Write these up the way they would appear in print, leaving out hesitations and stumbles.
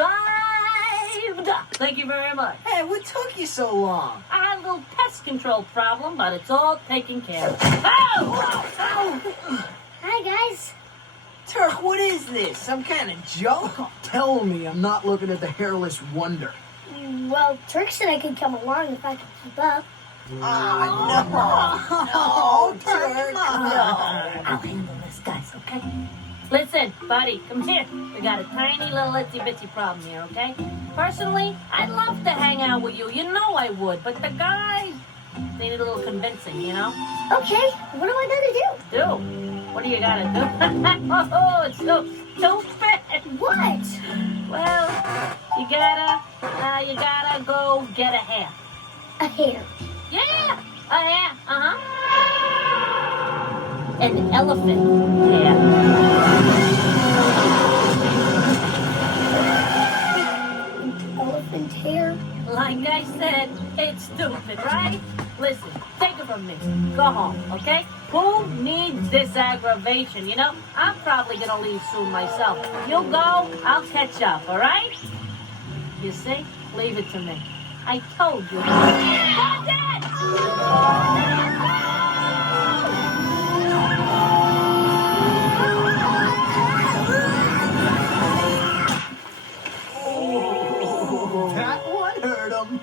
arrived! Thank you very much. Hey, what took you so long? I had a little pest control problem, but it's all taken care of. Oh! Ow! Hi, guys. Turk, what is this? Some kind of joke? Tell me I'm not looking at the hairless wonder. Well, Turk said I could come along if I could keep up. Oh, no, Turk, no. I'll handle this, guys, okay? Listen, buddy, come here. We got a tiny little itsy-bitsy problem here, okay? Personally, I'd love to hang out with you. You know I would, but the guys, they need a little convincing, you know? Okay, what do I gotta do? Do? What do you gotta do? Oh, it's so stupid. What? Well, you gotta go get a hair. A hair. Yeah, a hair, An elephant hair. Elephant hair? Like I said, it's stupid, right? Listen, take it from me. Go home, okay? Who needs this aggravation, you know? I'm probably gonna leave soon myself. You go, I'll catch up, all right? You see? Leave it to me. I told you. Hold it! That one hurt him.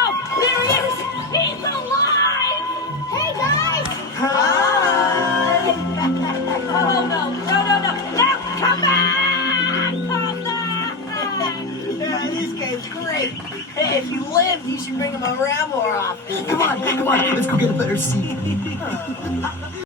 Oh, there he is! He's alive! Hey, guys! Hi! Oh, no, come back! Come back! Yeah, this game's great. Hey, if you lived, you should bring him around more often. Come on, let's go get a better seat.